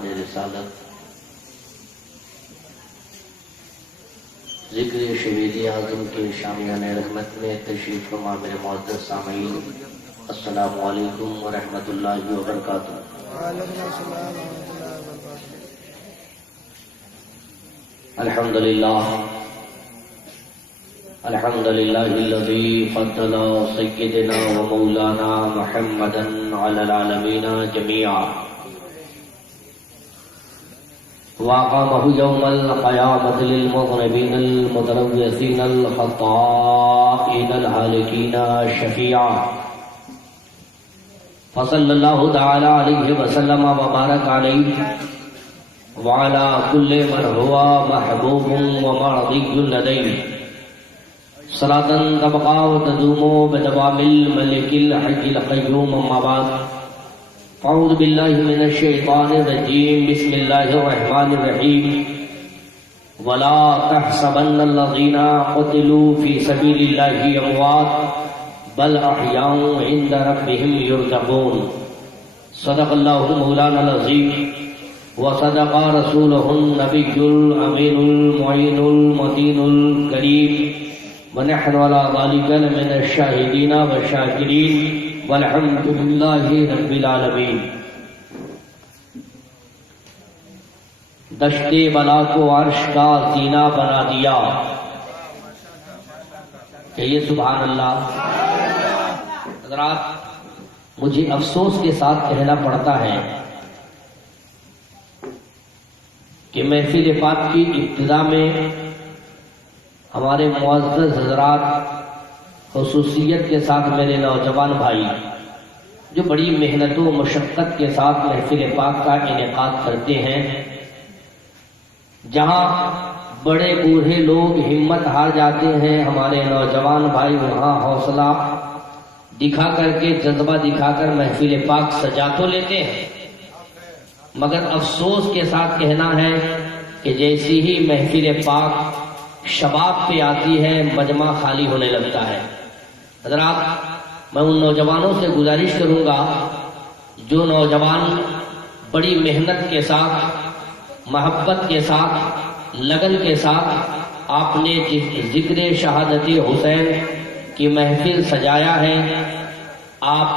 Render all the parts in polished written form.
مداحان رسالت ذکر شہید اعظم کے شامیان رحمت میں تشریف فرما میرے معزز سامعین، السلام علیکم ورحمۃ اللہ وبرکاتہ۔ الحمد للہ الذی فضل سیدنا و مولانا محمدا علی العالمین جميعا وأقامه يوم القيامة للمذنبين المتلوثين الخطائين الهالكين شفيعا، فصلى الله تعالى عليه وسلم وبارك عليه وعلى كل من هو محبوب ومرضي لديه صلاة تبقى وتدوم بدوام الملك الحي القيوم. أما بعد، أعوذ بالله من الشيطان الرجيم، بسم الله الرحمن الرحيم. ولا تحسبن الذين قتلوا في سبيل الله أموات بل أحياء عند ربهم يرزقون. صدق الله مولانا العظيم وصدق رسوله النبي الأمين المعين المتين الكريم، ونحن على ذلك من الشاهدين والشاكرين والحمد للہ رب العالمین. دشت بلا کو عرش کا زینہ بنا دیا. کہیے سبحان اللہ. حضرات، مجھے افسوس کے ساتھ کہنا پڑتا ہے کہ محفل پاک کی ابتدا میں ہمارے معزز حضرات خصوصیت کے ساتھ میرے نوجوان بھائی جو بڑی محنت و مشقت کے ساتھ محفل پاک کا انعقاد کرتے ہیں، جہاں بڑے بوڑھے لوگ ہمت ہار جاتے ہیں، ہمارے نوجوان بھائی وہاں حوصلہ دکھا کر کے، جذبہ دکھا کر محفل پاک سجا تو لیتے ہیں، مگر افسوس کے ساتھ کہنا ہے کہ جیسی ہی محفل پاک شباب پہ آتی ہے مجمع خالی ہونے لگتا ہے. حضرات، میں ان نوجوانوں سے گزارش کروں گا جو نوجوان بڑی محنت کے ساتھ، محبت کے ساتھ، لگن کے ساتھ آپ نے ذکر شہادت حسین کی محفل سجایا ہے، آپ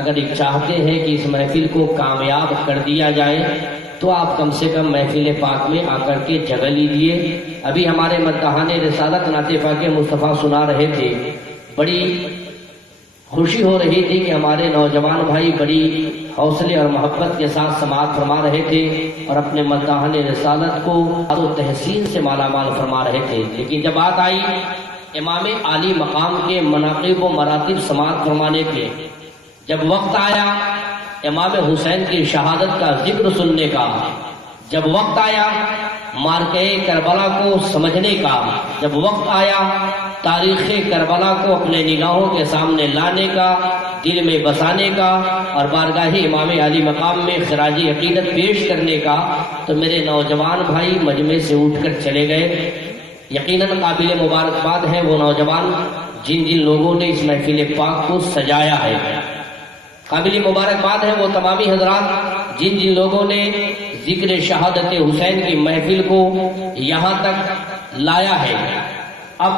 اگر چاہتے ہیں کہ اس محفل کو کامیاب کر دیا جائے تو آپ کم سے کم محفل پاک میں آ کر کے جگہ لیجیے. ابھی ہمارے مداحان رسالت نعت پاک مصطفیٰ سنا رہے تھے، بڑی خوشی ہو رہی تھی کہ ہمارے نوجوان بھائی بڑی حوصلے اور محبت کے ساتھ سماعت فرما رہے تھے اور اپنے مداحان رسالت کو و تحسین سے مالا مال فرما رہے تھے. لیکن جب بات آئی امام عالی مقام کے مناقب و مراتب سماعت فرمانے کے، جب وقت آیا امام حسین کی شہادت کا ذکر سننے کا، جب وقت آیا مارکہ کربلا کو سمجھنے کا، جب وقت آیا تاریخ کربلا کو اپنے نگاہوں کے سامنے لانے کا، دل میں بسانے کا اور بارگاہ امام علی مقام میں خراج عقیدت پیش کرنے کا، تو میرے نوجوان بھائی مجمع سے اٹھ کر چلے گئے. یقیناً قابل مبارکباد ہیں وہ نوجوان جن جن لوگوں نے اس محفل پاک کو سجایا ہے. قابل مبارکباد ہے وہ تمامی حضرات جن جن لوگوں نے ذکر شہادت حسین کی محفل کو یہاں تک لایا ہے. اب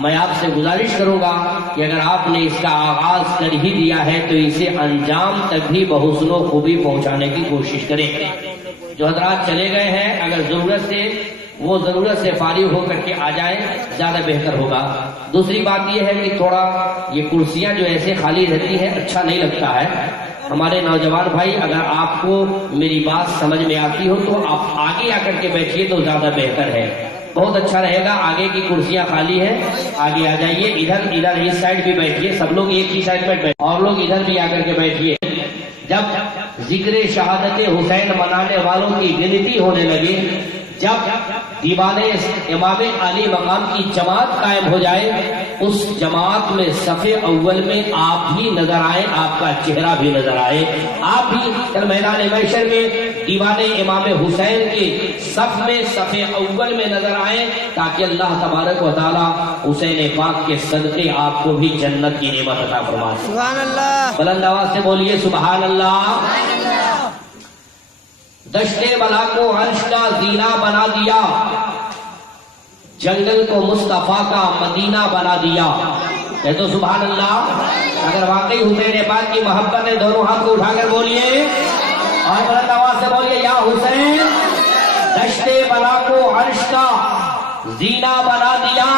میں آپ سے گزارش کروں گا کہ اگر آپ نے اس کا آغاز کر ہی دیا ہے تو اسے انجام تک بھی بحسن و خوبی پہنچانے کی کوشش کریں. جو حضرات چلے گئے ہیں اگر ضرورت سے فارغ ہو کر کے آ جائیں زیادہ بہتر ہوگا. دوسری بات یہ ہے کہ تھوڑا یہ کرسیاں جو ایسے خالی رہتی ہیں اچھا نہیں لگتا ہے. ہمارے نوجوان بھائی اگر آپ کو میری بات سمجھ میں آتی ہو تو آپ آگے آ کر کے بیٹھیے تو زیادہ بہتر ہے، بہت اچھا رہے گا. آگے کی کرسیاں خالی ہیں، آگے آ جائیے. ادھر اس سائڈ بھی بیٹھیے، سب لوگ ایک ہی سائڈ پر بیٹھے اور لوگ ادھر بھی آ کر کے بیٹھیے. جب ذکر شہادت حسین منانے والوں کی گنتی ہونے لگے، جب دیوان امام علی مقام کی جماعت قائم ہو جائے، اس جماعت میں صف اول میں آپ بھی نظر آئے، آپ کا چہرہ بھی نظر آئے، آپ بھی میدان محشر میں دیوان امام حسین کے صف میں صف اول میں نظر آئے، تاکہ اللہ تبارک و تعالی حسین پاک کے صدقے آپ کو بھی جنت کی نعمت عطا فرمائے. سبحان اللہ. بلند آواز سے بولیے سبحان اللہ. دشت بلا کو عرش کا زینہ بنا دیا، جنگل کو مصطفیٰ کا مدینہ بنا دیا۔ کہ تو سبحان اللہ۔ اگر واقعی حسین پاک کی محبت ہے دونوں ہاتھ کو اٹھا کر بولیے اور بلند آواز سے بولیے یا حسین۔ دشت بلا کو عرش کا زینہ بنا دیا،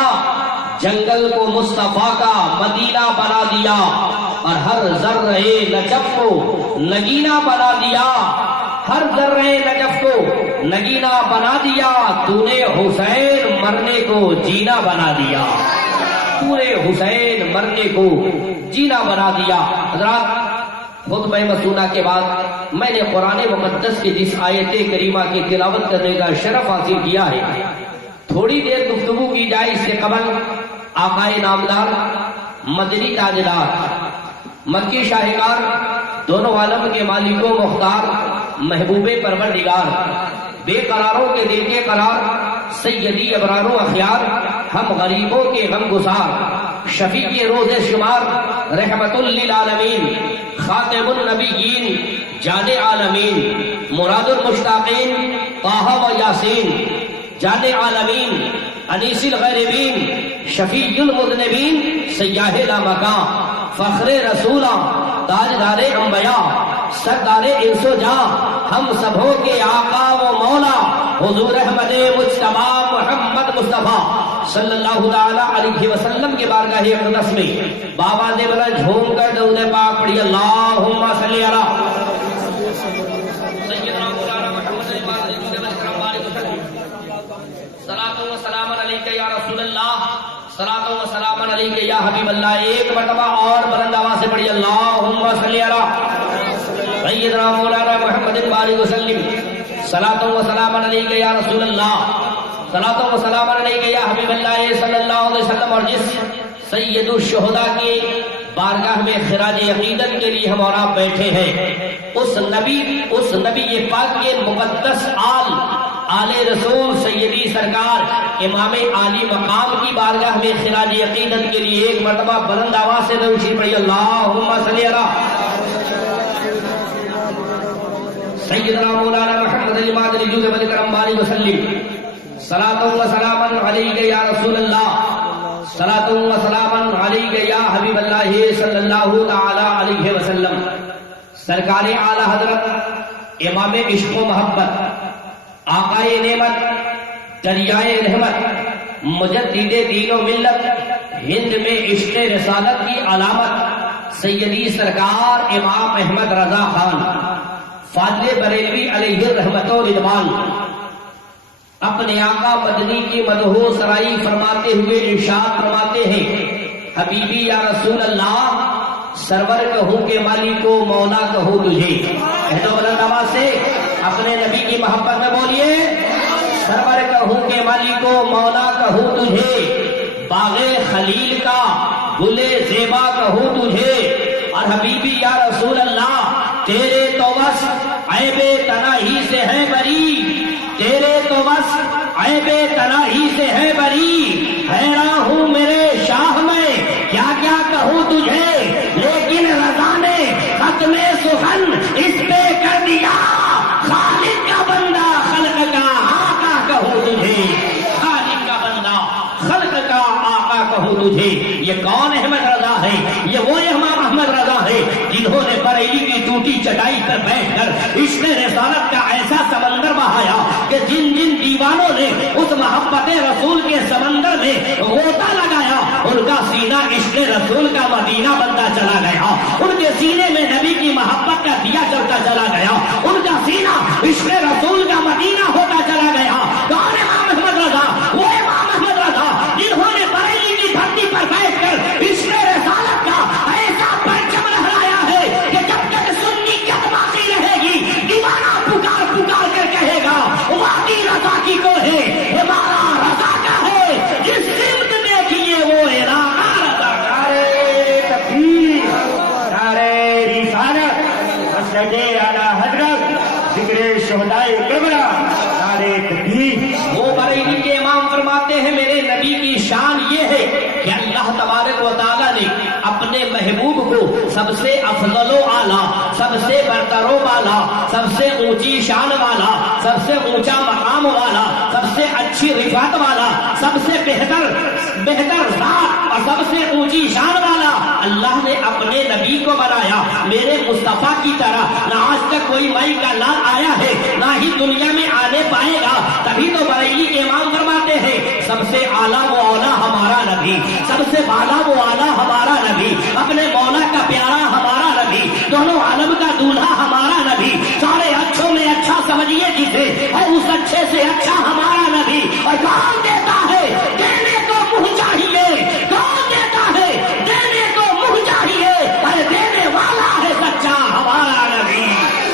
جنگل کو مصطفیٰ کا مدینہ بنا دیا، اور ہر ذرہ نجف کو نگینہ بنا دیا، ہر ذرہ نجف کو نگینہ بنا دیا۔ تو نے حسین مرنے کو جینا بنا دیا، تو نے حسین مرنے کو جینا بنا دیا۔ حضرات، خطبہ مسونہ کے بعد میں نے قرآن مقدس کی جس آیت کریمہ کی تلاوت کرنے کا شرف حاصل کیا ہے، تھوڑی دیر گفتگو کی جائے اس سے قبل آقائے نامدار، مدنی تاجدار، مکی شاہکار، دونوں عالم کے مالک و مختار، محبوب پروردگار، بے قراروں کے دل کے قرار، سیدی ابرار و اخیار، ہم غریبوں کے غم گسار، شفیع کے روز شمار، رحمت للعالمین، خاتم النبیین، جان عالمین، مراد المشتاقین، طہ و یاسین، جان عالمین، انیس الغریبین، شفیع المذنبین، سیاہ لامکان، فخر رسولہ، تاجدار انبیاء، سردار انس و جاں، ہم سبوں کے آقا و مولا حضور احمد مجتبی محمد مصطفیٰ صلی اللہ تعالی علیہ وسلم کے بارگاہ اقدس میں بابا نے بلا جھوم کر درود پاک پڑھی، اللہم صلی علی سیدنا مولانا محمد صلاۃ و سلام علیک یا رسول اللہ، صلاۃ و سلام علیک یا حبیب اللہ۔ ایک مرتبہ اور بلند آواز سے پڑھی، اللہم صلی علی سیدنا مولانا محمد بارک وسلم، صلاۃ و سلام علیک یا رسول اللہ، صلاۃ و سلام علیک یا حبیب اللہ صلی اللہ علیہ وسلم۔ اور جس سید الشہداء کے بارگاہ میں خراج عقیدت کے لیے ہم اور آپ بیٹھے ہیں، اس نبی پاک کے مقدس آل رسول سیدی سرکار امام عالی مقام کی بارگاہ میں خراج عقیدت کے لیے ایک مرتبہ بلند آواز سے درود شریف پڑھی، اللہم صلی علی سیدنا مولانا محمد المادنی جود والکرم بارک وسلم، صلاۃ و سلام علیک یا رسول اللہ، صلاۃ و سلام علیک یا حبیب اللہ صلی اللہ تعالی علیہ وسلم۔ سرکار اعلی حضرت امام عشق و محبت، آقائے نعمت، دریائے رحمت، مجدد دین و ملت، ہند میں عشق رسالت کی علامت سیدی سرکار امام احمد رضا خان فاضل بریلوی علیہ رحمت و رضوان اپنے آقا مدنی کی مدحو سرائی فرماتے ہوئے ارشاد فرماتے ہیں، حبیبی یا رسول اللہ، سرور کہوں کہ مالی کو مولا کہوں تجھے۔ تو بلند آواز سے اپنے نبی کی محبت میں بولیے، سرور کہوں کہ مالی کو مولا کہوں تجھے، باغ خلیل کا گل زیبا کہوں تجھے، اور حبیبی یا رسول اللہ، تیرے تو بس عیب تنہی سے ہے بری، تیرے تو بس عیب تنہی سے ہے بری، حیران ہوں میرے شاہ میں کیا کیا کہوں تجھے، لیکن رضا نے ختم سخن اس پہ کر دیا، خالق کا بندہ خلق کا آقا کہوں تجھے، خالق کا بندہ خلق کا آقا کہوں تجھے۔ یہ کون احمد رضا ہے؟ یہ وہ امام احمد رضا ہے جنہوں نے بریلی کی ٹوٹی چٹائی پر بیٹھ کر عشق رسالت کا ایسا سمندر بہایا کہ جن جن دیوانوں نے اس محبت رسول کے سمندر میں غوطہ لگایا، ان کا سینہ عشق رسول کا مدینہ بنتا چلا گیا، ان کے سینے میں نبی کی محبت کا دیا چلتا چلا گیا، ان کا سینہ عشق رسول کا مدینہ ہوتا چلا گیا۔ کون امام احمد رضا؟ وہ امام احمد رضا جنہوں نے بریلی کی دھرتی پر بیٹھ کر عشق رسالت کا ایسا پرچم لہرایا ہے کہ جب تک سنیت باقی رہے گی، دیوانہ پکار پکار کر کہے گا واقعی رضا کی کو ہے، ہمارا رضا کا ہے، جس سمت میں کیے وہ علاقہ رضا کا۔ نعرہ تکبیر، نعرہ رسالت، مسجد اعلی حضرت ذکر شہدائے کربلا، نعرے تکبیر۔ وہ بریلی کے امام فرماتے ہیں میرے نبی کی شان یہ ہے کہ اللہ تبارک و تعالیٰ نے اپنے محبوب کو سب سے افضل و اعلیٰ، سب سے برتر و بالا، سب سے اونچی شان والا، سب سے اونچا مقام والا، سب سے اچھی رفعت والا، سب سے بہتر ذات اور سب سے اونچی شان والا اللہ نے اپنے نبی کو بنایا میرے مصطفیٰ کی طرح۔ نہ آج تک کوئی مائی کا لال آیا ہے، نہ ہی دنیا میں آنے پائے گا۔ تبھی تو بریلی کے امام فرماتے ہیں سب سے اعلیٰ وہ اولا ہمارا نبی، سب سے بالا وہ اعلیٰ ہمارا نبی، اپنے مولا کا پیارا ہمارا نبی، دونوں عالم کا دولہا ہمارا نبی، سارے اچھوں میں اچھا سمجھیے جسے ہے اس اچھے سے اچھا ہمارا نبی۔ اور کون دیتا ہے دینے کو منہ چاہیے، کون دیتا ہے دینے کو منہ چاہیے، ارے دینے والا ہے سچا ہمارا نبی،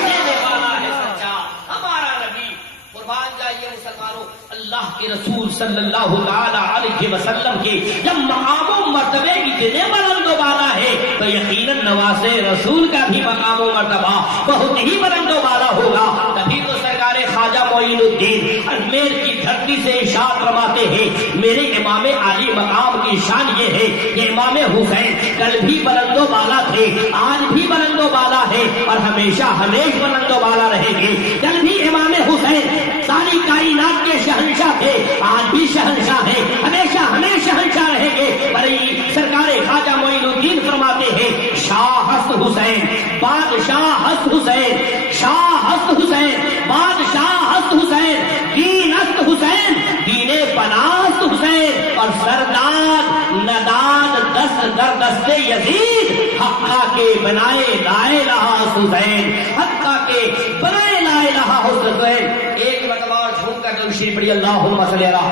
دینے والا ہے سچا ہمارا نبی۔ قربان جائیے مسلمانوں، اللہ کے رسول صلی اللہ تعالی علیہ وسلم کے جب مقام و مرتبے اتنے بلند و بالا ہے تو یقیناً نواز رسول کا بھی مقام و مرتبہ بہت ہی بلند و بالا ہوگا۔ تبھی تو سرکار خواجہ معین الدین اجمیر کی دھرتی سے ارشاد فرماتے ہیں میرے امام عالی مقام کی شان یہ ہے کہ امام حسین کل بھی بلند و بالا تھے، آج بھی بلند و بالا ہے اور ہمیشہ بلند و بالا رہیں گے۔ کل بھی امام حسین ساری کائنات کے شہنشاہ تھے، آج بھی شہنشاہ ہیں، ہمیشہ شہنشاہ رہیں گے۔ بھائی سرکار خواجہ معین الدین فرماتے ہیں شاہ ہست حسین بادشاہ ہست حسین، شاہ ہست حسین بادشاہ ہست حسین، دین ہست حسین دین پناست حسین، اور سرداد نداد دست در دست یزید حقا کے بنائے لا الہ حسین، حقا کے بنائے لا الہ حسین۔ ایک مرتبہ اور جھوم کر درود شریف پڑھی اللہم صلی علی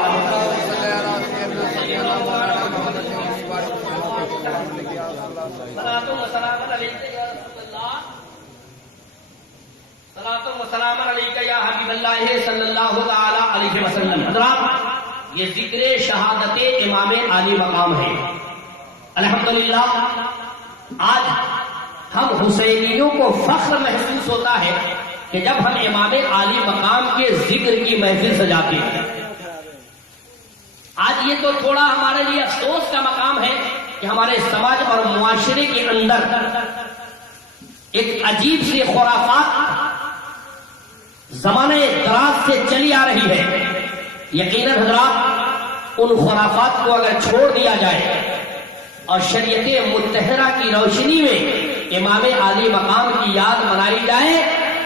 صلاۃ و سلام علیک یا رسول اللہ، صلاۃ و سلام علیک یا حبیب اللہ صلی اللہ تعالی علیہ وسلم۔ حضرات یہ ذکر شہادت امام عالی مقام ہے۔ الحمدللہ آج ہم حسینیوں کو فخر محسوس ہوتا ہے کہ جب ہم امام عالی مقام کے ذکر کی محفل سجاتے ہیں۔ آج یہ تو تھوڑا ہمارے لیے افسوس کا مقام ہے کہ ہمارے سماج اور معاشرے کے اندر ایک عجیب سی خرافات زمانے دراز سے چلی آ رہی ہے۔ یقیناً حضرات ان خرافات کو اگر چھوڑ دیا جائے اور شریعت مطہرہ کی روشنی میں امام عالی مقام کی یاد منائی جائے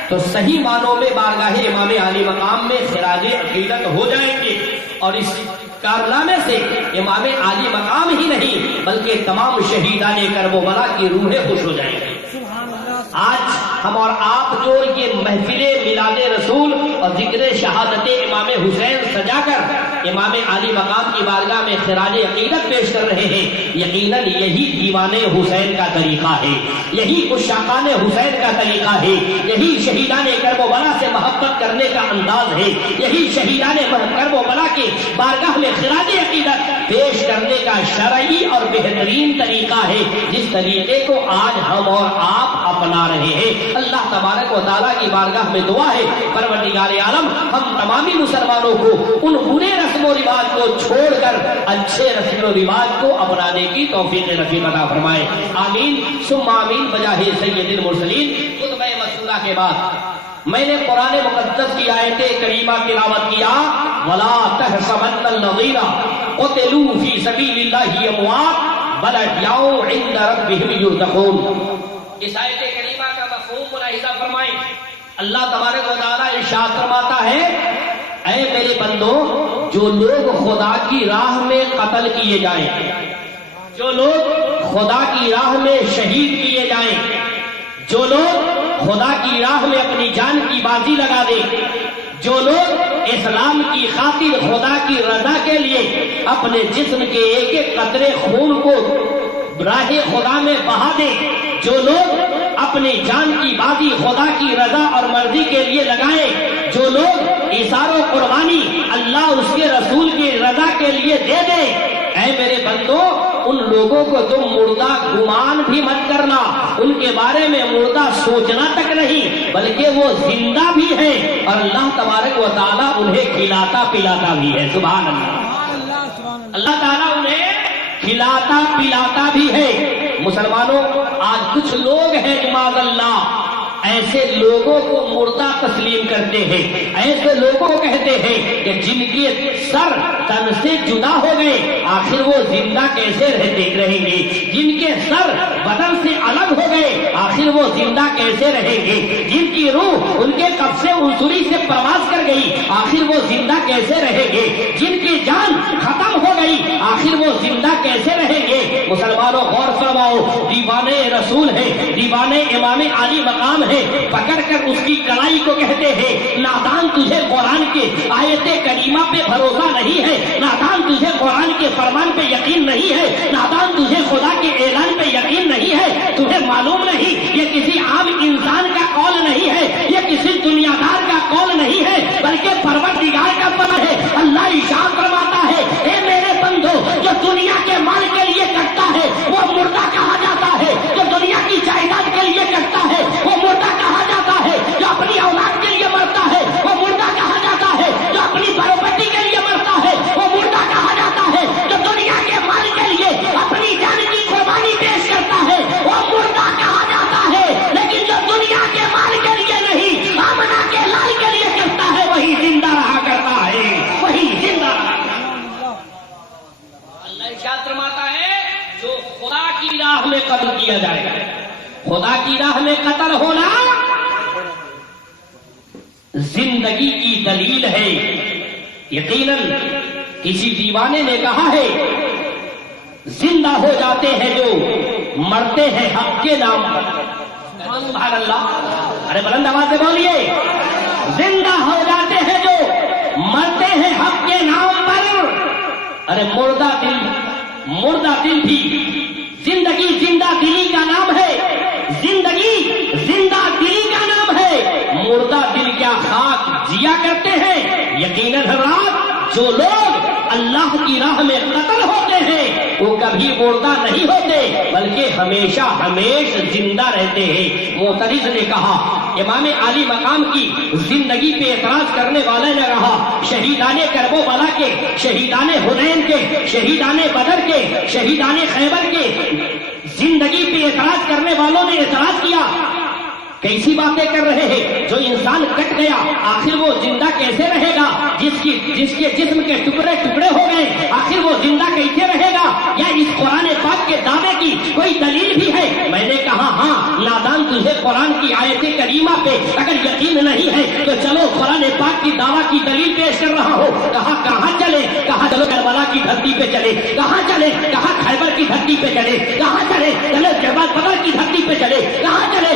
تو صحیح معنوں میں بارگاہ امام عالی مقام میں خراج عقیدت ہو جائیں گے، اور اس کارنامے سے امام عالی مقام ہی نہیں بلکہ تمام شہیدان کربلا کی روحیں خوش ہو جائیں گی۔ آج ہم اور آپ جو یہ محفل میلاد رسول اور ذکر شہادت امام حسین سجا کر امام عالی مقام کی بارگاہ میں خراج عقیدت پیش کر رہے ہیں، یقیناً یہی دیوان حسین کا طریقہ ہے، یہی عشاقان حسین کا طریقہ ہے، یہی شہیدان کربلا سے محبت کرنے کا انداز ہے، یہی شہیدان کربلا کے بارگاہ میں خراج عقیدت پیش کرنے کا شرعی اور بہترین طریقہ ہے، جس طریقے کو آج ہم اور آپ اپنا رہے ہیں۔ اللہ تبارک و تعالیٰ کی بارگاہ میں دعا ہے پروردگار عالم ہم تمامی مسلمانوں کو ان برے رسم و رواج کو چھوڑ کر اچھے رسم و رواج کو اپنانے کی توفیق رفیق عطا فرمائے، آمین ثم آمین بجاہ سید المرسلین۔ خطبہ مسورہ کے بعد میں نے قرآن مقدس کی آیت کریمہ تلاوت کیا، وَلَا تَحْسَبَنَّ الَّذِينَ قُتِلُوا فِي سَبِيلِ اللَّهِ أَمْوَاتٌ بَلْ أَحْيَاءٌ عِندَ رَبِّهِمْ يُرْزَقُونَ۔ اس آیت کریمہ کا مفہوم ملاحظہ فرمائیں۔ اللہ تبارک و تعالیٰ ارشاد فرماتا ہے اے میرے بندو جو لوگ خدا کی راہ میں قتل کیے جائیں، جو لوگ خدا کی راہ میں شہید کیے جائیں، جو لوگ خدا کی راہ میں اپنی جان کی بازی لگا دیں، جو لوگ اسلام کی خاطر خدا کی رضا کے لیے اپنے جسم کے ایک ایک قطرے خون کو راہ خدا میں بہا دیں، جو لوگ اپنی جان کی بازی خدا کی رضا اور مرضی کے لیے لگائیں، جو لوگ ایثار و قربانی اللہ اس کے رسول کی رضا کے لیے دے دیں، اے میرے بندو ان لوگوں کو تم مردہ گمان بھی مت کرنا، ان کے بارے میں مردہ سوچنا تک نہیں نہیں بلکہ وہ زندہ بھی ہے اور اللہ تبارک و تعالیٰ انہیں کھلاتا پلاتا بھی ہے. سبحان اللہ. اللہ تعالیٰ انہیں کھلاتا پلاتا بھی ہے. مسلمانوں آج کچھ لوگ ہیں معاذ اللہ ایسے لوگوں کو مردہ تسلیم کرتے ہیں, ایسے لوگوں کو کہتے ہیں کہ جن کے سر تن سے جدا ہو گئے آخر وہ زندہ کیسے رہیں گے, جن کے سر بدن سے الگ ہو گئے آخر وہ زندہ کیسے رہیں گے, جن کی روح ان کے قبضے انصری سے پرواز کر گئی آخر وہ زندہ کیسے رہیں گے, جن کی جان ختم ہو گئی آخر وہ زندہ کیسے رہیں گے. مسلمانوں غور فرماؤ, دیوان رسول ہے, دیوان امام علی مقام ہے, پکڑ کر اس کی کلائی کو کہتے ہیں نادان تجھے قرآن کے آیت کریمہ پہ بھروسہ نہیں ہے, نادان تجھے قرآن کے فرمان پہ یقین نہیں ہے, نادان تجھے خدا کے اعلان پہ یقین نہیں ہے, تمہیں معلوم نہیں یہ کسی عام انسان کا قول نہیں ہے, یہ کسی دنیا دار کا قول نہیں ہے بلکہ پروردگار کا قول ہے. اللہ ارشاد فرماتا ہے اے میرے بندو جو دنیا کے مال کے لیے کرتا ہے وہ مردہ کہا جاتا ہے, جو دنیا کی جائیداد کے لیے کرتا ہے وہ مردہ کہا جاتا ہے, جو اپنی اولاد کے لیے مرتا ہے وہ مردہ کہا جاتا ہے, جو اپنی پراپرٹی کے لیے مرتا ہے وہ مردہ کہا جاتا ہے, جو دنیا کے مال کے لیے اپنی جان کی قربانی پیش کرتا ہے وہ مردہ کہا جاتا ہے. لیکن جو دنیا کے مال کے لیے نہیں آمنہ کے لال کے لیے کرتا ہے وہی زندہ رہا کرتا ہے, وہی زندہ رہا. اللہ ارشاد فرماتا ہے جو خدا کی راہ میں قتل کیا جائے گا, خدا کی راہ میں قتل ہونا زندگی کی دلیل ہے. یقیناً کسی دیوانے نے کہا ہے زندہ ہو جاتے ہیں جو مرتے ہیں حق کے نام پر. سبحان اللہ, ارے بلند آواز سے بولیے, زندہ ہو جاتے ہیں جو مرتے ہیں حق کے نام پر. ارے مردہ دل بھی زندگی زندہ دلی کا نام ہے, زندگی زندہ دلی کا نام ہے. مردہ دل کیا خاک جیا کرتے ہیں. یقیناً حضرات جو لوگ اللہ کی راہ میں قتل ہوتے ہیں وہ کبھی مردہ نہیں ہوتے بلکہ ہمیشہ زندہ رہتے ہیں. معترض نے کہا امام علی مقام کی زندگی پہ اعتراض کرنے والے نے کہا شہیدان کربلا کے, شہیدان حنین کے, شہیدان بدر کے, شہیدان خیبر کے زندگی پہ اعتراض کرنے والوں نے اعتراض کیا کیسی باتیں کر رہے ہیں, جو انسان کٹ گیا آخر وہ زندہ کیسے رہے گا, جس کے جسم کے ٹکڑے ٹکڑے ہو گئے آخر وہ زندہ کیسے رہے گا, یا اس قرآن پاک کے دعوے کی کوئی دلیل بھی ہے. میں نے کہا ہاں نادان تجھے قرآن کی آیت کریمہ پہ اگر یقین نہیں ہے تو چلو قرآن پاک کی دعویٰ کی دلیل پیش کر رہا ہوں. کہا کہاں چلے, کہا چلو کربلا کی دھرتی پہ چلے, کہاں چلے, کہا خیبر کی دھرتی پہ چلے, کہاں چلے, چلو بدر کی دھرتی پہ چلے, کہاں چلے,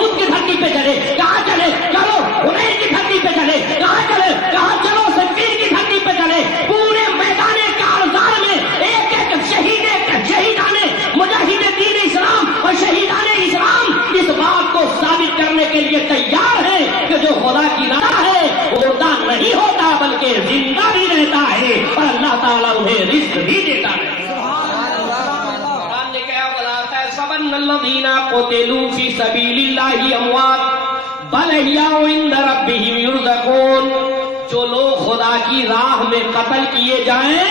احد کی دھرتی پہ چلے, کہاں چلے, چلو حنین کی دھرتی پہ چلے, کہاں چلے, کہاں چلو صفین کی دھرتی پہ چلے. پورے میدان کارزار میں ایک ایک شہیدان مجاہد دین اسلام اور شہیدان اسلام اس بات کو ثابت کرنے کے لیے تیار ہے کہ جو خدا کی راہ ہے وہ مردہ نہیں ہوتا بلکہ زندہ بھی رہتا ہے اور اللہ تعالیٰ انہیں رزق بھی دیتا ہے. الذين قتلوا في سبيل الله اموات بل احياء عند ربهم يرزقون. جو لوگ خدا کی راہ میں قتل کیے جائیں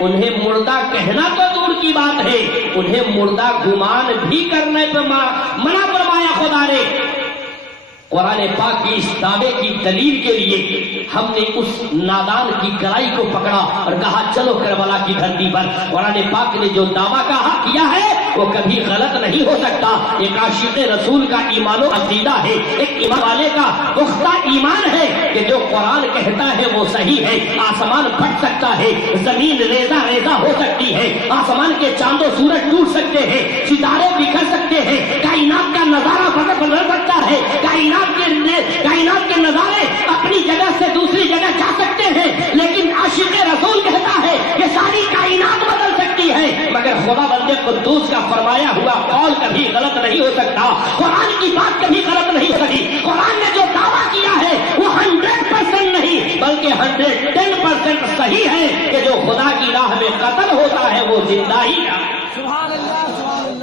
انہیں مردہ کہنا تو دور کی بات ہے, انہیں مردہ گمان بھی کرنے پہ منع فرمایا خدا نے. قرآن پاک کی اس دعوے کی دلیل کے لیے ہم نے اس نادان کی کلائی کو پکڑا اور کہا چلو کربلا کی دھرتی پر. قرآن پاک نے جو دعویٰ کیا ہے وہ کبھی غلط نہیں ہو سکتا. ایک عاشق رسول کا ایمان و عقیدہ ہے, ایک ایمان والے کا پختہ ایمان ہے کہ جو قرآن کہتا ہے وہ صحیح ہے. آسمان پھٹ سکتا ہے, زمین ریزہ ریزہ ہو سکتی ہے, آسمان کے چاند و سورج ٹوٹ سکتے ہیں, ستارے بکھر سکتے ہیں, کائنات کا نظارہ بدل سکتا ہے, کائنات کے نظارے اپنی جگہ سے دوسری جگہ جا سکتے ہیں. لیکن عاشق رسول کہتا ہے کہ ساری کائنات بدل سکتی ہے مگر خدا بندے قدوس کا فرمایا ہوا قول کبھی غلط نہیں ہو سکتا. قرآن کی بات کبھی غلط نہیں ہو سکتی. قرآن نے جو دعویٰ کیا ہے وہ 100% نہیں بلکہ 110% صحیح ہے کہ جو خدا کی راہ میں قتل ہوتا ہے وہ زندہ ہی ہے.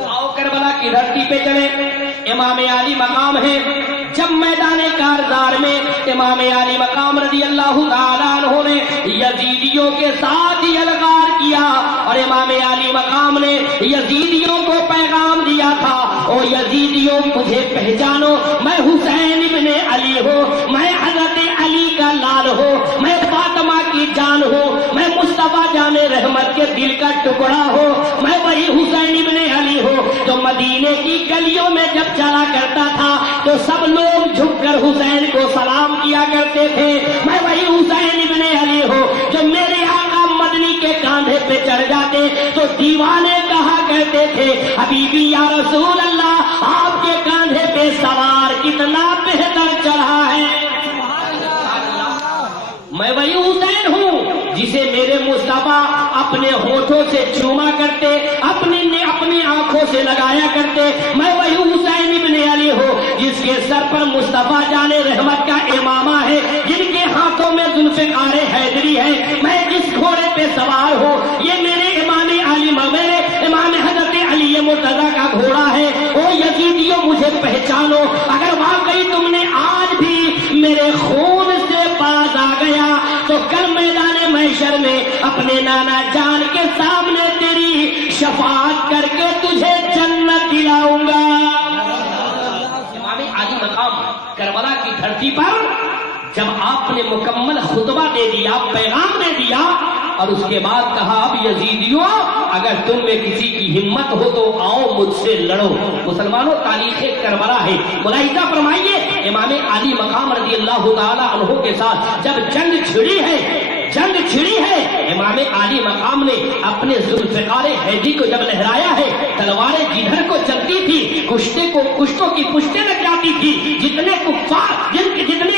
آؤ کربلا کی دھرتی پہ چلے, امام علی مقام ہے, جب میدان کارزار میں امام علی مقام رضی اللہ تعالیٰ عنہ نے یزیدیوں کے ساتھ ہی الغار کیا اور امام علی مقام نے یزیدیوں کو پیغام دیا تھا، او یزیدیوں مجھے پہچانو، میں حسین ابن علی ہوں، میں حضرت علی کا لال ہوں، میں فاطمہ کی جان ہوں، میں مصطفیٰ جان رحمت کے دل کا ٹکڑا ہوں، میں وہی حسین ابن علی ہوں جو مدینے کی گلیوں میں جب چلا کرتا تھا تو سب لوگ جھک کر حسین کو سلام کیا کرتے تھے، میں وہی حسین ابن علی ہوں جو میرے آقا مدنی کے کاندھے پہ چڑھ جاتے تو دیوانے کہا کرتے تھے حبیبی یا رسول اللہ آپ کے کاندھے پہ سوار کتنا بہتر چڑھا ہے۔ میں وہی حسین ہوں جسے میرے مصطفیٰ اپنے ہونٹوں سے چوما کرتے، اپنی آنکھوں سے لگایا کرتے، میں وہی حسین ابن علی ہوں جس کے سر پر مصطفیٰ جان رحمت کا امامہ ہے، جن کے ہاتھوں میں ذوالفقار حیدری ہے، میں جس گھوڑے پہ سوار ہوں یہ میرے امام علی میرے امام حضرت علی مرتضیٰ کا گھوڑا ہے۔ او یزیدیوں مجھے پہچانو، اگر واقعی تم نے آج بھی میرے خون سے باز آ گیا تو کل میدان محشر میں اپنے نانا جان کے سامنے تیری شفاعت کر کے تجھے جنت دلاؤں گا۔ امام علی مقام کربلا کی دھرتی پر جب آپ نے مکمل خطبہ دے دیا، پیغام دے دیا اور اس کے بعد کہا اب یزیدیوں اگر تم میں کسی کی ہمت ہو تو آؤ مجھ سے لڑو۔ مسلمانوں تاریخ کربلا ہے، ملاحظہ فرمائیے امام علی مقام رضی اللہ تعالی عنہ کے ساتھ جب جنگ چھڑی ہے امام علی مقام نے اپنے ذوالفقار حیدری کو جب لہرایا ہے، تلواریں جدھر کو چلتی تھی کشتوں کی پشتیں لگ جاتی تھی، جتنے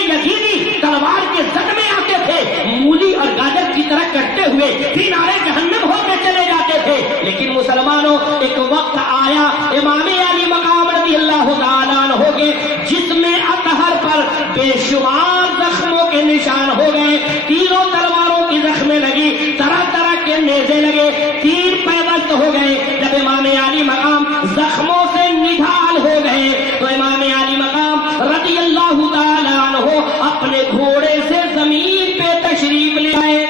یزیدی تلوار کے زد میں آتے تھے مولی اور گاجر کی طرح کٹتے ہوئے پھر نارے جہنم ہو کے چلے جاتے تھے۔ لیکن مسلمانوں ایک وقت آیا امام علی مقام رضی اللہ تعالیٰ عنہ کے جسم اطہر پر بے شمار زخموں کے نشان ہو گئے، تیروں تلواروں کی زخمیں لگی، طرح طرح کے نیزے لگے، تیر پیوست ہو گئے۔ جب امام علی مقام زخموں سے نڈھال ہو گئے تو امام علی مقام رضی اللہ تعالیٰ عنہ اپنے گھوڑے سے زمین پہ تشریف لے آئے۔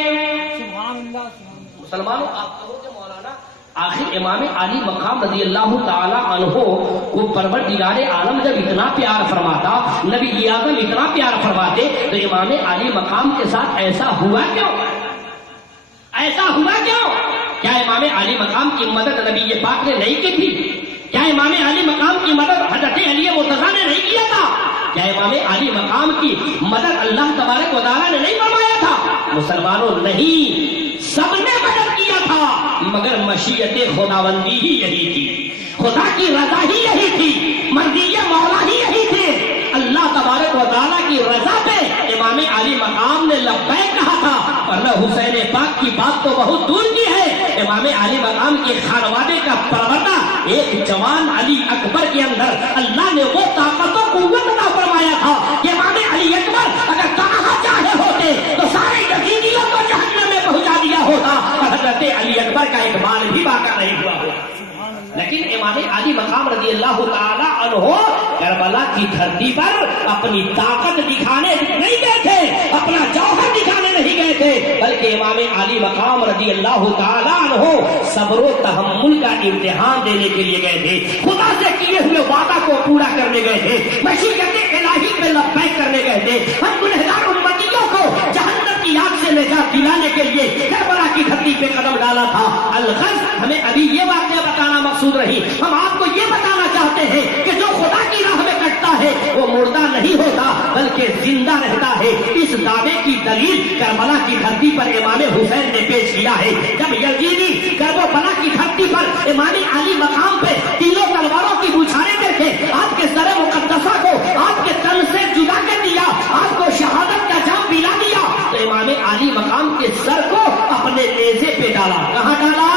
مسلمانوں آپ کہو کہ مولانا آخر امام علی مقام رضی اللہ تعالیٰ عنہ کو پروردگار عالم جب اتنا پیار فرماتا، نبی اعظم اتنا پیار فرماتے تو امام علی مقام کے ساتھ ایسا ہوا کیوں؟ کیا امام علی مقام کی مدد نبی پاک نے نہیں کی تھی؟ کیا امام علی مقام کی مدد حضرت علی مرتضیٰ نے نہیں کیا تھا؟ کیا امام علی مقام کی مدد اللہ تبارک و تعالیٰ نے نہیں فرمایا تھا؟ مسلمانوں نہیں، سب نے مدد کیا تھا مگر مشیت خداوندی ہی یہی تھی، خدا کی رضا ہی یہی تھی، مرضی مولا ہی یہی تھی۔ اللہ تبارک و تعالیٰ کی رضا پہ امام علی مقام نے لبیک کہا تھا، ورنہ حسین پاک کی بات تو بہت دور کی ہے۔ امام علی مقام کے خانوادے کا پروردہ ایک جوان علی اکبر کے اندر اللہ نے وہ طاقت و قوت عطا فرمایا تھا کہ امام علی اکبر اگر کہاں چاہے ہوتے تو سارے یزیدیوں کو جہنم میں پہنچا دیا ہوتا اور حضرت علی اکبر کا ایک بال بھی باقی نہیں ہوا ہوتا۔ لیکن امام علی مقام رضی اللہ تعالی عنہ کربلا کی دھرتی پر اپنی طاقت دکھانے نہیں گئے تھے، اپنا جوہر دکھانے نہیں گئے تھے، بلکہ امام علی مقام رضی اللہ تعالی عنہ صبر و تحمل کا امتحان دینے کے لیے گئے تھے، خدا سے کیے ہوئے وعدہ کو پورا کرنے گئے تھے، مشیت الہی پہ لبیک کرنے گئے تھے، ہم گنہگار امتیوں کو جہنم کی آگ سے نجات دلانے کے لیے کربلا کی دھرتی پہ قدم ڈالا تھا۔ الغرض ہمیں ابھی یہ واقعہ بتانا مقصود رہی، ہم آپ کو یہ بتانا چاہتے ہیں کہ جو خدا کی راہ میں کٹتا ہے وہ مردہ نہیں ہوتا بلکہ زندہ رہتا ہے۔ اس دعوے کی دلیل کربلا کی دھرتی پر امام حسین نے پیش کیا ہے۔ جب یزیدی کربلا کی دھرتی پر امام علی مقام پہ تینوں تلواروں کی بوچھاریں دیکھے، آپ کے سر مقدسہ کو آپ کے تن سے جدا کر دیا، آپ کو شہادت کا جام پلا دیا، تو امام علی مقام کے سر کو اپنے نیزے پہ ڈالا۔ کہاں ڈالا؟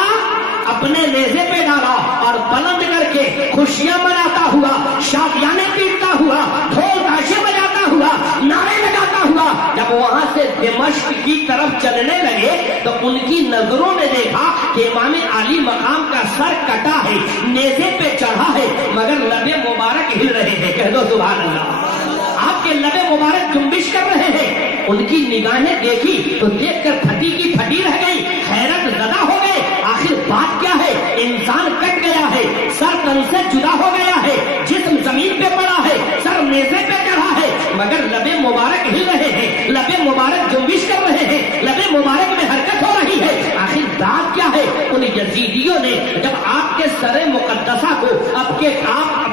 اپنے نیزے پہ ڈالا اور بلند کر کے خوشیاں مناتا ہوا، شادیانے پیٹتا ہوا، ڈھول تاشے بجاتا ہوا، نعرے لگاتا ہوا جب وہاں سے دمشق کی طرف چلنے لگے تو ان کی نظروں نے دیکھا کہ امام علی مقام کا سر کٹا ہے، نیزے پہ چڑھا ہے، مگر لبے مبارک ہل رہے ہیں۔ کہہ دو سبحان اللہ۔ کے لب مبارک جنبش کر رہے ہیں، ان کی نگاہیں دیکھی تو دیکھ کر پھٹی کی پھٹی رہ گئی، حیرت زدہ ہو گئے، آخر بات کیا ہے؟ انسان کٹ گیا ہے، سر تن سے جدا ہو گیا ہے، جسم زمین پہ پڑا ہے، سر نیزے پہ چڑھا ہے، مگر لب مبارک ہل رہے ہیں، لب مبارک جنبش کر رہے ہیں، لب مبارک میں حرکت ہو رہی ہے، آخر بات کیا ہے؟ ان یزیدیوں نے جب آپ کے سر مقدسہ کو آپ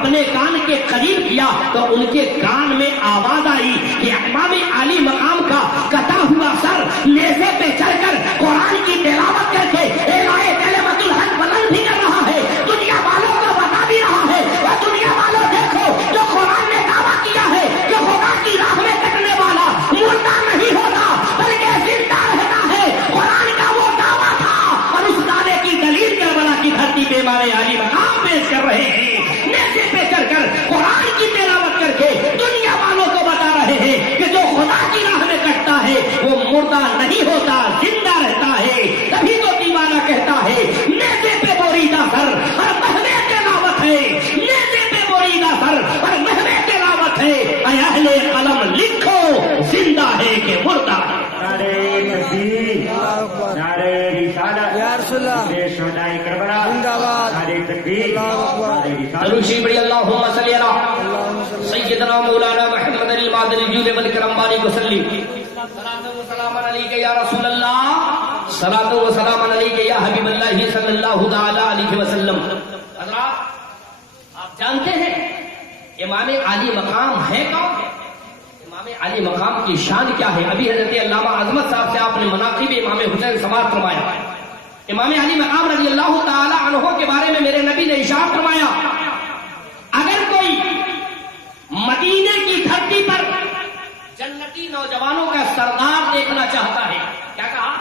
اپنے کان کے قریب کیا تو ان کے کان میں آواز آئی کہ امام عالی مقام کا کٹا ہوا سر نیزے پہ چڑھ کر قرآن کی تلاوت کر کے اعلان کلمۃ الحق بلند بھی کر رہا ہے، دنیا والوں کو بتا بھی رہا ہے، اور دنیا والوں دیکھو جو قرآن نے دعویٰ کیا ہے کہ خدا کی راہ میں کٹنے والا مردہ نہیں ہوتا بلکہ زندہ رہتا ہے، قرآن کا وہ دعویٰ تھا، اور اس دعوے کی دلیل کربلا کی دھرتی پہ امام عالی مقام پیش کر رہے ہیں، نیزے پہ چڑھ کر قرآن کی تلاوت کر کے دنیا والوں کو بتا رہے ہیں کہ جو خدا کی راہ میں کٹتا ہے وہ مردہ نہیں ہوتا، زندہ رہتا ہے۔ تبھی تو دیوانہ کہتا ہے نیزے پہ بریدہ سر اور مہوے تلاوت ہے، نیزے پہ بریدہ سر اور مہوے تلاوت ہے، اے اہل قلم لکھو زندہ ہے کہ مردہ ہے۔ نعرے تکبیر، نعرے رسالت، یا رسول اللہ، شہدائے کربلا، زندہ باد، نعرے تکبیر، اللہ اکبر، نعرے رسالت۔ درود شریف پڑھیے، اللہم صلی علی سیدنا مولانا محمد المادر الجود والکرم بارک وسلم۔ صلاۃ و سلام علیک یا رسول اللہ، صلاۃ و سلام علیک یا حبیب اللہ صلی اللہ تعالی علیہ وسلم۔ حضرات آپ جانتے ہیں امام عالی مقام ہے کون؟ امام عالی مقام کی شان کیا ہے؟ ابھی حضرت علامہ عظمت صاحب سے آپ نے مناقب امام حسین سماعت فرمایا۔ امام علی مقام رضی اللہ تعالی عنہ کے بارے میں میرے نبی نے ارشاد فرمایا، اگر کوئی مدینے کی دھرتی پر جنتی نوجوانوں کا سردار دیکھنا چاہتا ہے، کیا کہا؟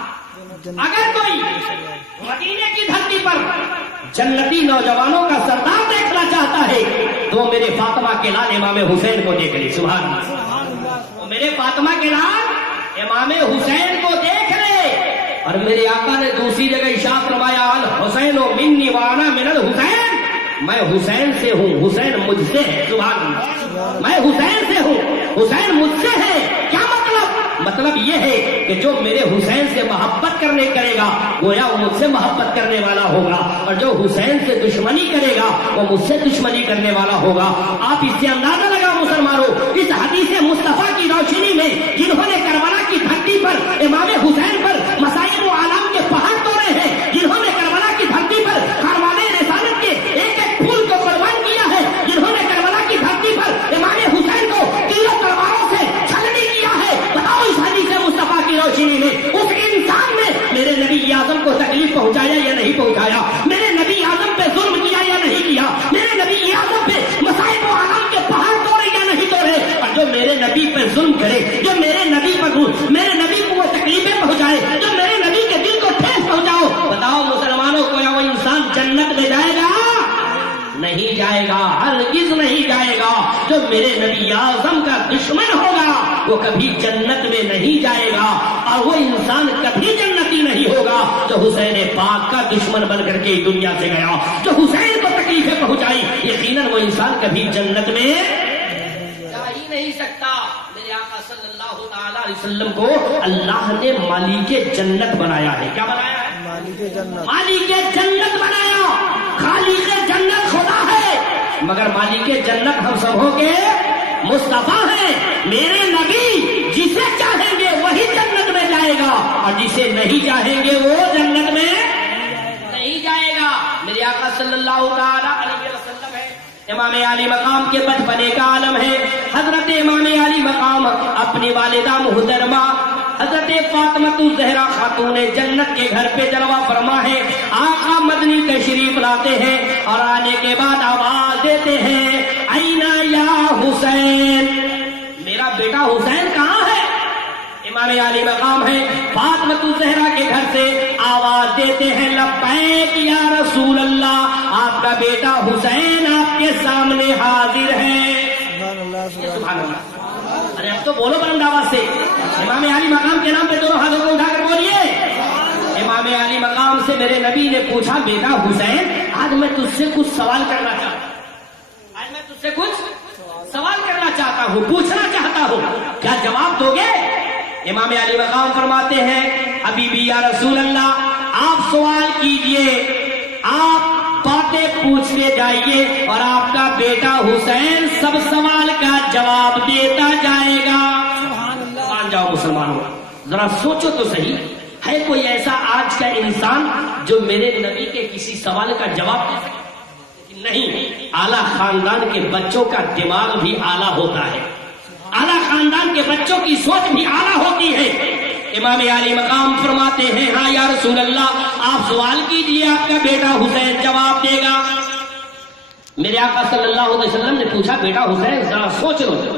اگر کوئی مدینے کی دھرتی پر جنتی نوجوانوں کا سردار دیکھنا چاہتا ہے تو میرے فاطمہ کے لال امام حسین کو دیکھ لے۔ سبحان اللہ، وہ میرے فاطمہ کے لال امام حسین کو دیکھ لے۔ اور میرے آقا نے دوسری جگہ ارشاد فرمایا، الحسین منی وانا من الحسین، میں حسین سے ہوں، حسین مجھ سے ہے۔ سبحان اللہ، میں حسین سے ہوں، حسین مجھ سے ہے۔ کیا مطلب یہ ہے کہ جو میرے حسین سے محبت کرے گا گویا وہ مجھ سے محبت کرنے والا ہوگا، اور جو حسین سے دشمنی کرے گا وہ مجھ سے دشمنی کرنے والا ہوگا۔ آپ اس سے اندازہ لگا مسلمانوں، اس حدیث مصطفیٰ کی روشنی میں جنہوں نے کربلا کی دھرتی پر امام حسین پر مسائل و اعلام کے پہاڑ توڑے ہیں، جنہوں نے کربلا کی دھرتی پر کاروان رسالت کے ایک ایک پھول کو قربان کیا ہے، جنہوں نے کربلا کی دھرتی پر امام حسین کو تیروں تلواروں سے چھلنی کیا ہے، بتاؤ اس حدیث مصطفیٰ کی روشنی میں اس انسان نے میرے نبی اعظم کو تکلیف پہنچایا یا نہیں پہنچایا؟ میرے نبی اعظم پہ ظلم کیا یا نہیں کیا؟ میرے نبی اعظم پہ مصائب و اعلام کے پہاڑ توڑے یا نہیں توڑے؟ اور جو میرے نبی پہ ظلم کرے، جو میرے نبی پر میرے نبی کو وہ تکلیفیں پہنچائے، جو میرے نبی کے دل کو ٹھیس پہنچاؤ، بتاؤ مسلمانوں کو یا وہ انسان جنت میں جائے گا؟ نہیں جائے گا، ہرگز نہیں جائے گا۔ جو میرے نبی اعظم کا دشمن ہوگا وہ کبھی جنت میں نہیں جائے گا، اور وہ انسان کبھی جنتی نہیں ہوگا جو حسین پاک کا دشمن بن کر کے دنیا سے گیا، جو حسین کو تکلیفیں پہنچائی، یقیناً وہ انسان کبھی جنت میں جا ہی نہیں سکتا۔ میرے آقا صلی اللہ تعالی علیہ وسلم کو اللہ نے مالک جنت بنایا ہے۔ کیا بنایا ہے؟ مالک جنت، مالک جنت بنایا۔ خالق جنت خدا ہے، مگر مالک جنت ہم سبوں کے مصطفیٰ ہیں۔ میرے نبی جسے چاہیں گے وہی جنت میں جائے گا، اور جسے نہیں چاہیں گے وہ جنت میں نہیں جائے گا۔ میرے آقا صلی اللہ تعالی علیہ وسلم ہے، امام علی مقام کے بچپنے کا عالم ہے۔ حضرت امام علی مقام اپنی والدہ محترمہ حضرت فاطمہ الزہرا خاتون جنت کے گھر پہ جلوہ فرما ہے۔ آقا مدنی تشریف لاتے ہیں اور آنے کے بعد آواز دیتے ہیں، اینا یا حسین، میرا بیٹا حسین کہاں ہے؟ امام علی مقام ہے، فاطمہ الزہرا کے گھر سے آواز دیتے ہیں، لبیک یا رسول اللہ، آپ کا بیٹا حسین آپ کے سامنے حاضر ہے۔ سبحان اللہ، سبحان اللہ، ارے اب تو بولو بلند آواز سے، امام علی مقام کے نام پہ دونوں ہاتھوں کو اٹھا کر بولیے۔ امام علی مقام سے میرے نبی نے پوچھا، بیٹا حسین آج میں تجھ سے کچھ سوال کرنا چاہتا ہوں، چاہتا ہوں، پوچھنا چاہتا ہوں، کیا جواب دو گے؟ امام علی مقام فرماتے ہیں ابھی بھی یا رسول اللہ آپ سوال کیجئے، آپ باتیں پوچھتے جائیے اور آپ کا بیٹا حسین سب سوال کا جواب دیتا جائے گا۔ مان جاؤ مسلمانوں، ذرا سوچو تو صحیح، ہے کوئی ایسا آج کا انسان جو میرے نبی کے کسی سوال کا جواب دے سکے؟ نہیں۔ اعلیٰ خاندان کے بچوں کا دماغ بھی اعلیٰ ہوتا ہے، اعلیٰ خاندان کے بچوں کی سوچ بھی اعلیٰ ہوتی ہے۔ امام علی مقام فرماتے ہیں ہاں یا رسول اللہ آپ سوال کیجئے، آپ کا بیٹا حسین جواب دے گا۔ میرے آقا صلی اللہ علیہ وسلم نے پوچھا بیٹا حسین ذرا سوچ لو،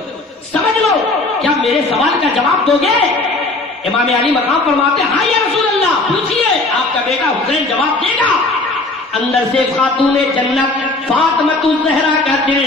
سمجھ لو، کیا میرے سوال کا جواب دو گے؟ امام علی مقام فرماتے ہاں یا رسول اللہ پوچھئے، آپ کا بیٹا حسین جواب دے گا۔ اندر سے خاتون جنت فاطمہ الزہرا کا دل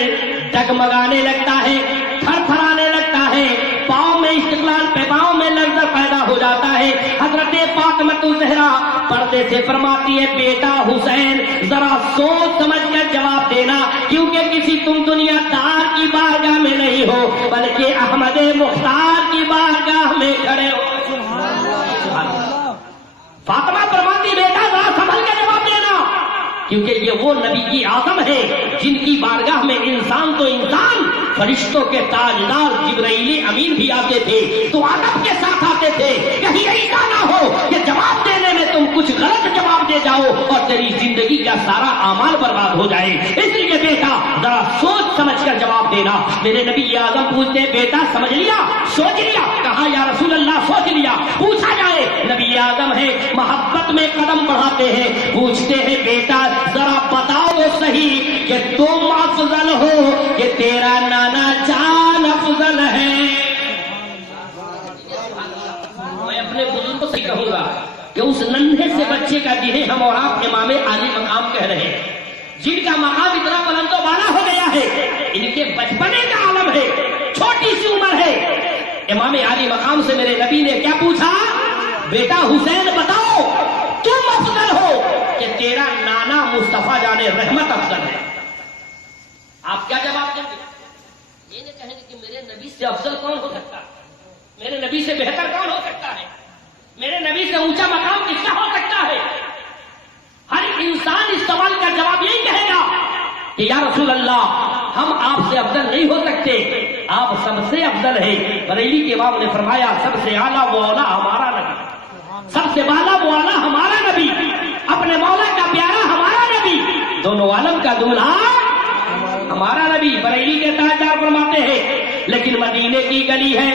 ڈگمگانے لگتا ہے، تھر تھرانے لگتا ہے، پاؤں میں استقلال پہ پاؤں میں لرزہ پیدا ہو جاتا ہے۔ حضرت فاطمہ الزہرا پردے سے فرماتی ہے بیٹا حسین ذرا سوچ سمجھ کر جواب دینا، کیونکہ کسی تم دنیا دار کی بارگاہ میں نہیں ہو بلکہ احمد مختار کی بارگاہ میں کھڑے ہو۔ فاطمہ فرماتی بیٹا ذرا سنبھل کے جواب دینا، کیونکہ یہ وہ نبی کی اعظم ہے جن کی بارگاہ میں انسان تو انسان، فرشتوں کے تاجدار جبرائیل امین بھی آتے تھے تو ادب کے ساتھ آتے تھے۔ کہیں ایسا نہ ہو کہ جواب دینے میں تم کچھ غلط جواب دے جاؤ اور تیری زندگی کا سارا اعمال برباد ہو جائے، اس لیے بیٹا ذرا سوچ سمجھ کر جواب دینا۔ میرے نبی اعظم پوچھتے ہیں بیٹا سمجھ لیا، سوچ لیا؟ کہا یا رسول اللہ سوچ لیا۔ پوچھا جائے، نبی اعظم ہے، محبت میں قدم بڑھاتے ہیں، پوچھتے ہیں بیٹا ذرا بتاؤ تو صحیح کہ تم افضل ہو کہ تیرا نانا جان افضل ہے؟ میں اپنے بزرگوں سے کہوں گا کہ اس ننھے سے بچے کا جنہیں ہم اور آپ امام علی مقام کہہ رہے ہیں، جن کا مقام اتنا بلند و بالا ہو گیا ہے، ان کے بچپنے کا عالم ہے، چھوٹی سی عمر ہے۔ امام علی مقام سے میرے نبی نے کیا پوچھا؟ بیٹا حسین بتاؤ تم افضل ہو کہ تیرا نانا مصطفیٰ جان رحمت افضل ہے؟ آپ کیا جواب دیں گے؟ یہ نہیں کہیں گے کہ میرے نبی سے افضل کون ہو سکتا ہے، میرے نبی سے بہتر کون ہو سکتا ہے، میرے نبی سے اونچا مقام کس کا ہو سکتا ہے؟ ہر انسان اس سوال کا جواب یہی کہے گا کہ یا رسول اللہ ہم آپ سے افضل نہیں ہو سکتے، آپ سب سے افضل ہیں۔ بریلی کے امام نے فرمایا سب سے اعلیٰ وہ اولا ہمارا نبی، سب سے بالا وہ اعلیٰ ہمارا نبی، اپنے مولا کا پیارا ہمارا نبی، دونوں عالم کا دولہا ہمارا نبی۔ بریلی کے تاجدار فرماتے ہیں لیکن مدینے کی گلی ہے،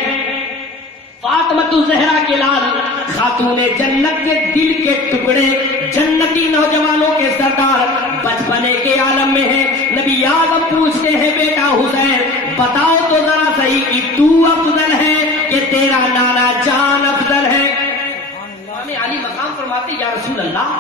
فاطمہ الزہرا کے لال خاتون جنت کے دل کے ٹکڑے، جنتی نوجوانوں کے سردار بچپنے کے عالم میں ہیں۔ نبی اعظم پوچھتے ہیں بیٹا حسین بتاؤ تو ذرا صحیح کہ تو افضل ہے کہ تیرا نانا جان افضل ہے؟ امام علی مقام فرماتے یا رسول اللہ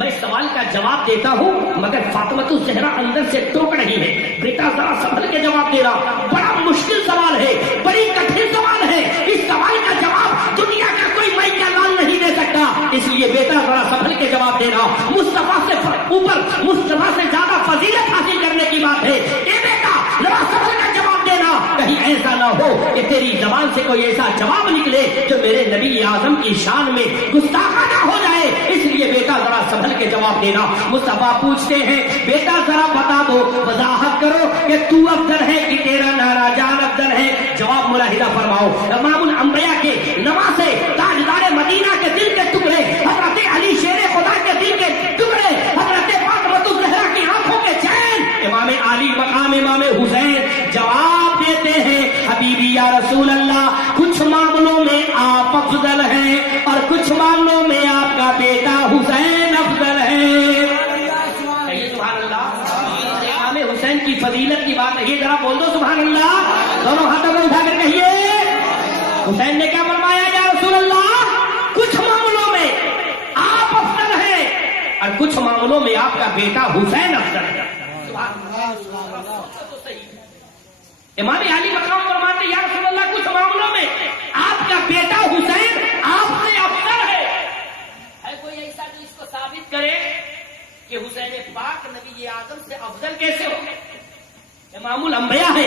میں سوال کا جواب دیتا ہوں مگر فاطمہ الزہرا اندر سے ٹوک رہی ہے، بیٹا ذرا سنبھل کے جواب دینا، بڑا مشکل سوال ہے، بڑی کٹھن سوال ہے، اس سوال کا جواب دنیا کا کوئی مائکا لال نہیں دے سکتا، اس لیے بیٹا ذرا سنبھل کے جواب دینا۔ مصطفیٰ سے اوپر مصطفیٰ سے زیادہ فضیلت حاصل کرنے کی بات ہے، اے بیٹا ذرا سنبھل کر جواب دینا، کہیں ایسا نہ ہو کہ تیری زبان سے کوئی ایسا جواب نکلے جو میرے نبی اعظم کی شان میں گستاخانہ ہو جائے، اس لیے بیٹا ذرا سنبھل کے جواب دینا۔ مصطفیٰ پوچھتے ہیں بیٹا ذرا بتا دو، وضاحت کرو کہ تو افضل ہے کہ تیرا نانا جان افضل ہے؟ جواب ملاحظہ فرماؤ، امام الانبیاء کے نواسے تاجدار مدینہ کے دل کے ٹکڑے، حضرت علی شیر خدا کے دل کے ٹکڑے، حضرت فاطمہ الزہرا کی آنکھوں کے چین، امام علی مقام امام حسین جواب دیتے ہیں حبیبی یا رسول اللہ کچھ معاملوں میں آپ افضل ہیں اور کچھ معاملوں میں آپ کا بیٹا حسین افضل ہے۔ کہیے سبحان اللہ۔ امام حسین کی فضیلت کی بات ہے، یہ ذرا بول دو سبحان اللہ، دونوں ہاتھوں میں اٹھا کر کہیے حسین نے کیا فرمایا یا رسول اللہ کچھ معاملوں میں آپ افضل ہیں اور کچھ معاملوں میں آپ کا بیٹا حسین افضل ہے۔ امام علی مقام فرماتے یا رسول اللہ کچھ معاملوں میں آپ کا بیٹا حسین آپ سے افضل ہے۔ ہے کوئی ایسا جو اس کو ثابت کرے کہ حسین پاک نبی اعظم سے افضل کیسے ہو؟ امام الانبیاء ہے،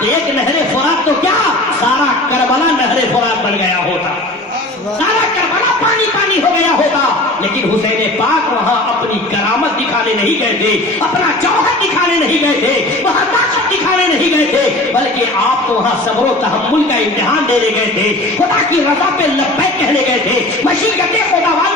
کہ ایک نہر فرات تو کیا سارا کربلا نہر فرات بن گیا ہوتا، سارا کربلا پانی پانی ہو گیا ہوتا، لیکن حسین پاک وہاں اپنی کرامت دکھانے نہیں گئے تھے، اپنا جوہر دکھانے نہیں گئے تھے، وہاں طاقت دکھانے نہیں گئے تھے، بلکہ آپ تو وہاں صبر و تحمل کا امتحان دینے گئے تھے، خدا کی رضا پہ لبیک کہنے گئے تھے، مشیت خداوند